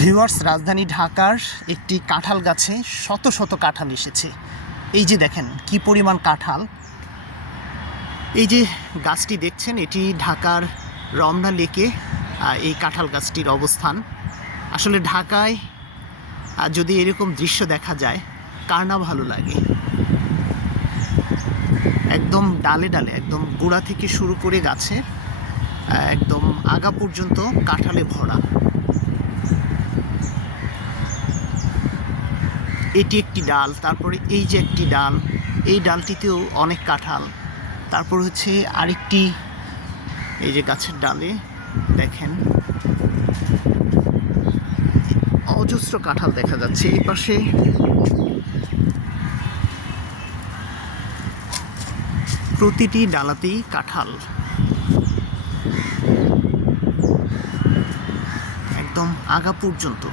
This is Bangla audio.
ভিউয়ার্স, রাজধানী ঢাকার একটি কাঁঠাল গাছে শত শত কাঁঠাল এসেছে। এই যে দেখেন কি পরিমাণ কাঁঠাল। এই যে গাছটি দেখছেন, এটি ঢাকার রমনা লেকে এই কাঁঠাল গাছটির অবস্থান। আসলে ঢাকায় যদি এরকম দৃশ্য দেখা যায়, কার না ভালো লাগে। একদম ডালে ডালে, একদম গোড়া থেকে শুরু করে গাছে একদম আগা পর্যন্ত কাঁঠালে ভরা। এটি একটি ডাল, তারপরে এই যে একটি ডাল, এই ডালটিতেও অনেক কাঁঠাল। তারপর হচ্ছে আরেকটি, এই যে গাছের ডালে দেখেন অজস্র কাঁঠাল দেখা যাচ্ছে। এই পাশে প্রতিটি ডালাতেই কাঁঠাল, একদম আগা পর্যন্ত।